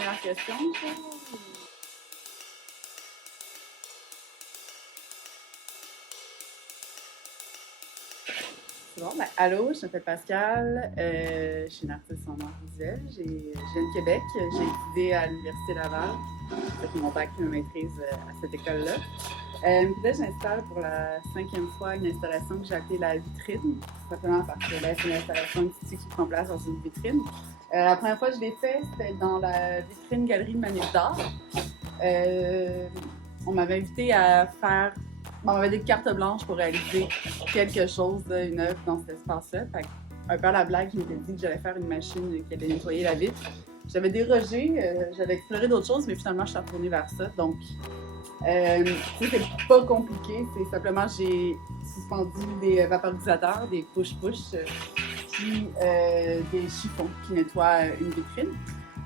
première question. C'est bon, ben, allô, je m'appelle Pascal. Je suis une artiste en art visuel. Je viens de Québec. J'ai étudié à l'Université Laval. J'ai fait mon bac et ma maîtrise à cette école-là. Puis là, j'installe pour la 5e fois une installation que j'ai appelée la vitrine, tout simplement parce que là, c'est une installation de tissu qui prend place dans une vitrine. La première fois que je l'ai fait, c'était dans la vitrine Galerie de Manif d'art. On m'avait invité à faire. On m'avait des cartes blanches pour réaliser quelque chose, une œuvre dans cet espace-là. Fait un peu à la blague, je m'étais dit que j'allais faire une machine qui allait nettoyer la vitre. J'avais dérogé, j'avais exploré d'autres choses, mais finalement, je suis retournée vers ça. Donc, c'est pas compliqué. C'est simplement, j'ai suspendu des vaporisateurs, des push-push, puis des chiffons qui nettoient une vitrine.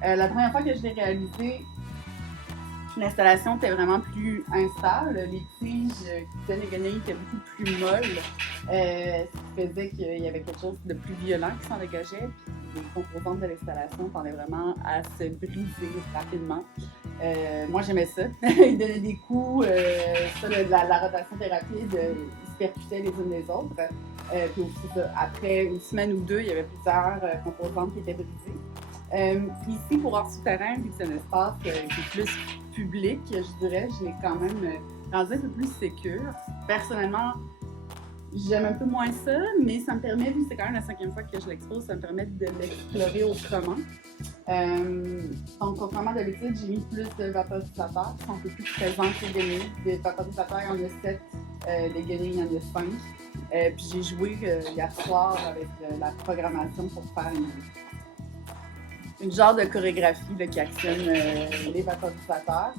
La première fois que je l'ai réalisé, l'installation était vraiment plus instable. Les tiges qui tenaient les guenilles étaient beaucoup plus molles, ce qui faisait qu'il y avait quelque chose de plus violent qui s'en dégageait. Puis les composantes de l'installation tendaient vraiment à se briser rapidement. Moi, j'aimais ça. Ils donnaient des coups, la rotation était rapide, ils se percutaient les unes les autres. Puis aussi, après une semaine ou deux, il y avait plusieurs composantes qui étaient brisées. Ici, pour Art Souterrain, vu que c'est un espace qui est plus public, je dirais, je l'ai quand même rendu un peu plus sécure. Personnellement, j'aime un peu moins ça, mais ça me permet, vu que c'est quand même la 5e fois que je l'expose, ça me permet de l'explorer autrement. Donc, contrairement à d'habitude, j'ai mis plus de vaporisateurs qui sont un peu plus présents que les guenilles. Des vaporisateurs, il y en a 7, les guenilles, il y en a 5. Puis j'ai joué hier soir avec la programmation pour faire une genre de chorégraphie là, qui actionne les vaporisateurs.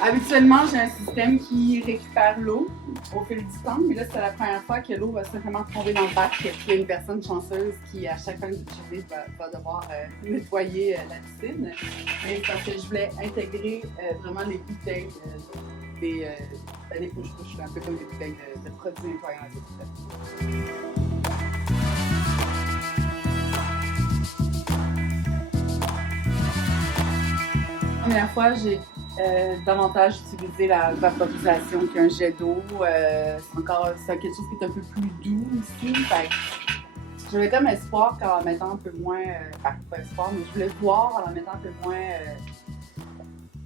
Habituellement, j'ai un système qui récupère l'eau au fil du temps, mais là, c'est la première fois que l'eau va simplement tomber dans le bac. Puis il y a une personne chanceuse qui, à chaque fin de journée, va devoir nettoyer la piscine. Mais parce que je voulais intégrer vraiment les bouteilles des push-push, un peu comme des bouteilles de produits nettoyants agricoles. La première fois, j'ai davantage utilisé la vaporisation qu'un jet d'eau. C'est quelque chose qui est un peu plus doux ici. J'avais comme espoir qu'en mettant un peu moins, pas espoir, mais je voulais voir en la mettant un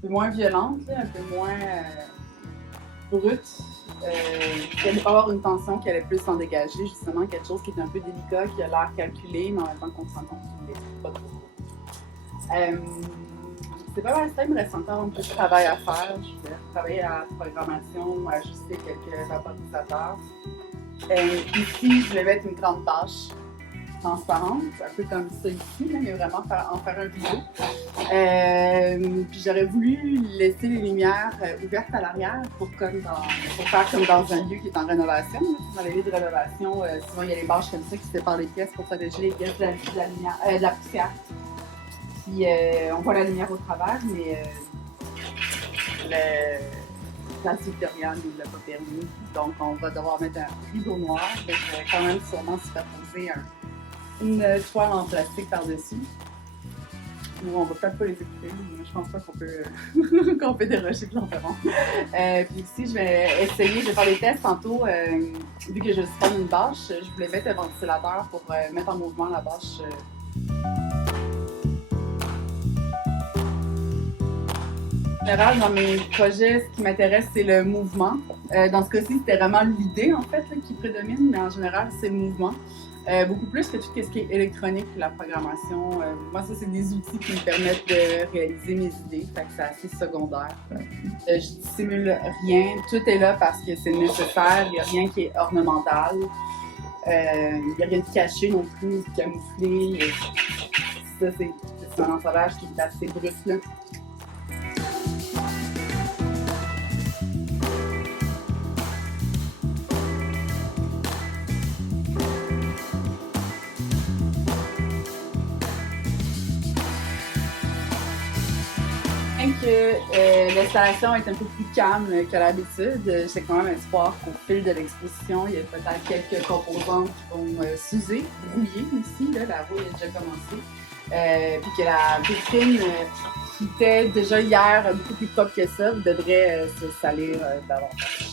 peu moins violente, là, un peu moins brute. Qu'il allait pas avoir une tension qui allait plus s'en dégager, justement, quelque chose qui est un peu délicat, qui a l'air calculé, mais en même temps qu'on se rend compte qu'il n'est pas trop. C'est pas mal ça, il me reste encore un peu de travail à faire. Je vais travailler à la programmation, ajuster quelques vaporisateurs. Ici, je vais mettre une grande tâche transparente, un peu comme ça ici, là, mais vraiment en faire un vidéo. Puis j'aurais voulu laisser les lumières ouvertes à l'arrière pour faire comme dans un lieu qui est en rénovation. Dans les lieux de rénovation, souvent il y a des bâches comme ça qui séparent les pièces pour protéger les pièces de la poussière. Puis on voit la lumière au travers, mais le place Victoriane ne l'a pas permis. Donc on va devoir mettre un rideau noir. Je vais quand même sûrement superposer une toile en plastique par-dessus. Ou on va peut-être pas les écouter, mais je pense pas qu'on peut déroger de l'environ. Puis ici, je vais faire des tests tantôt. Vu que je suspends une bâche, je voulais mettre un ventilateur pour mettre en mouvement la bâche. En général, dans mes projets, ce qui m'intéresse, c'est le mouvement. Dans ce cas-ci, c'était vraiment l'idée, en fait, là, qui prédomine, mais en général, c'est le mouvement. Beaucoup plus que tout ce qui est électronique, la programmation. Moi, ça, c'est des outils qui me permettent de réaliser mes idées, fait que c'est assez secondaire. Je dissimule rien, tout est là parce que c'est nécessaire, il n'y a rien qui est ornemental. Il n'y a rien de caché non plus, de camouflé. Ça, c'est un ensauvage qui est assez brut, là. Que l'installation est un peu plus calme qu'à l'habitude. J'ai quand même espoir qu'au fil de l'exposition, il y a peut-être quelques composantes qui vont s'user, rouiller aussi. Là, la rouille a déjà commencé. Puis que la vitrine qui était déjà hier beaucoup plus propre que ça devrait se salir davantage.